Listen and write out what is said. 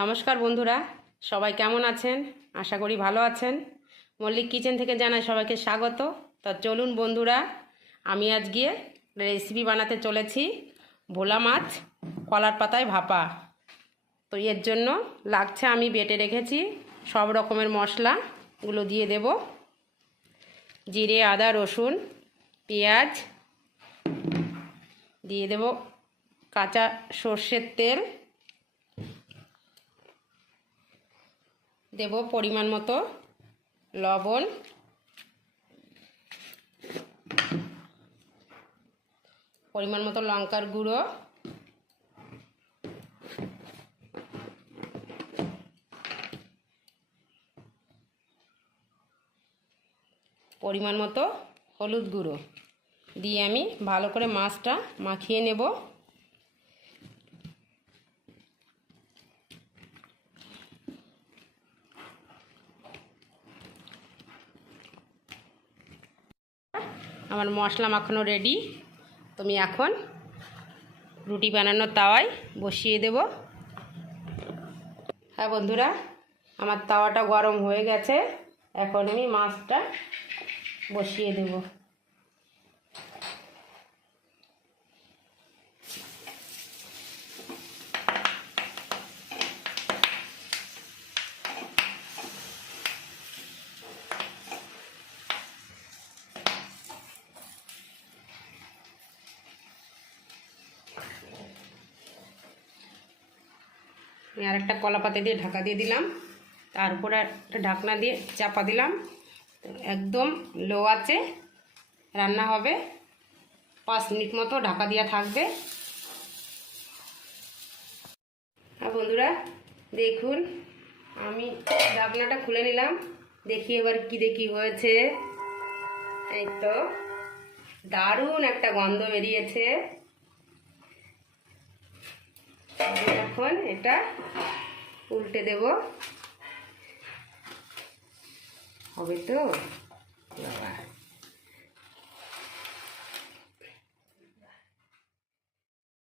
নমস্কার বন্ধুরা, সবাই কেমন আছেন? আশা করি ভালো আছেন। মল্লিক কিচেন থেকে জানাই সবাইকে স্বাগত। তো চলুন বন্ধুরা, আমি আজকে রেসিপি বানাতে চলেছি ভোলা মাছ কলার পাতায় ভাপা। তো এর জন্য লাগছে, আমি বেটে রেখেছি সব রকমের মশলাগুলো দিয়ে দেব। জিরে, আদা, রসুন, পেঁয়াজ দিয়ে দেব, কাঁচা সর্ষের তেল দেব, পরিমাণ মতো লবণ, পরিমাণ মতো লঙ্কার গুঁড়ো, পরিমাণ মতো হলুদ গুঁড়ো দিয়ে আমি ভালো করে মাছটা মাখিয়ে নেব। আমার মশলা মাখানো রেডি। তো আমি এখন রুটি বানানোর তাওয়ায় বসিয়ে দেব। হ্যাঁ বন্ধুরা, আমার তাওয়াটা গরম হয়ে গেছে। এখন আমি মাছটা বসিয়ে দেব। আর একটা কলা পাতা দিয়ে ঢাকা দিয়ে দিলাম, তারপরে একটা ঢাকনা দিয়ে চাপা দিলাম। একদম লো আঁচে রান্না হবে, 5 মিনিট মতো ঢাকা দেওয়া থাকবে। আর বন্ধুরা দেখুন, আমি ঢাকনাটা খুলে নিলাম, দেখি এবার কি দেখি হয়েছে। এই তো দারুণ একটা গন্ধ বেরিয়েছে। এখন এটা উল্টে দেব, হবে তো।